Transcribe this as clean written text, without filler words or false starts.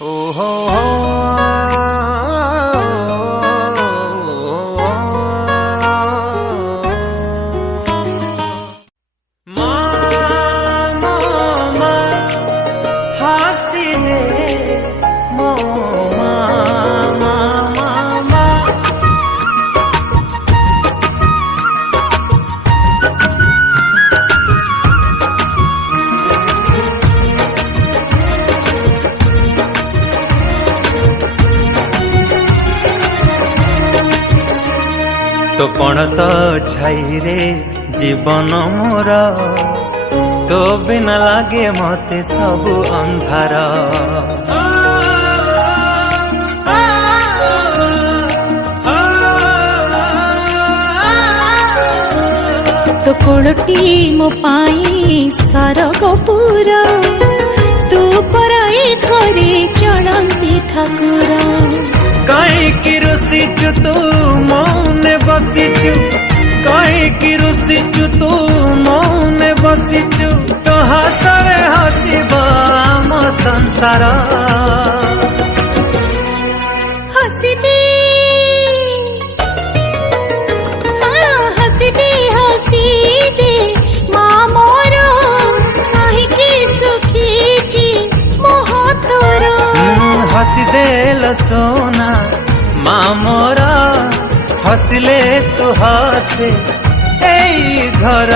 ओहो तो कौन तो छाई रे जीवन मोर तो बिना लागे मते सबु अंधार तो कोड़टी मो पाई सरगपुर तू पराई घरे चलती ठाकुर कहीं रुसीचु तू मौने बसीचु कहीं रुसीचु तू मौने बसीचु तो हसरे हसीबा आम संसार हसी दे हसी दे हसी दे माँ मोर कहीं की सुखी जी मोह तोर हसी देल सोना माँ मोरा हसले तू हसे ए घर।